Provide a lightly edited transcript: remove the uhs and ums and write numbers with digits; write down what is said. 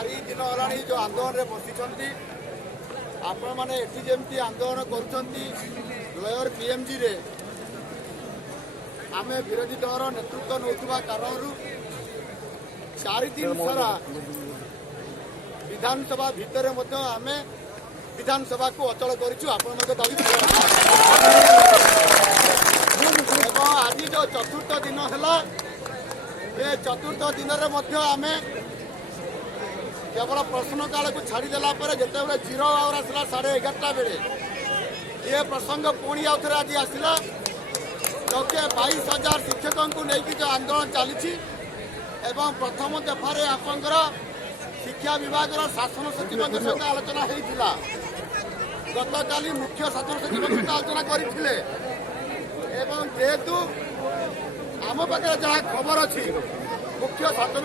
चारि दिन है जो आंदोलन में बसी आपण मैंने जमी आंदोलन कर पीएमजी रे आम विरोधी दल नेतृत्व नौथुवा कारण 4 दिन सारा विधानसभा भितर आम विधानसभा को अचल करूँ आज जो चतुर्थ दिन है ये चतुर्थ दिन में आम केवल प्रश्नकाल को छाड़देला जिते जीरो आवर आसला 11:30 बेले ये प्रसंग पुणी आउ थे आज आसला लक्षे 22,000 शिक्षकों को लेकिन जो आंदोलन चली प्रथम दफारे आपंकर शिक्षा विभाग शासन सचिव सहित आलोचना होता गत काली मुख्य शासन सचिव सहित आलोचना करते जेहेतु आम पाखे जहाँ खबर अच्छी मुख्य शासन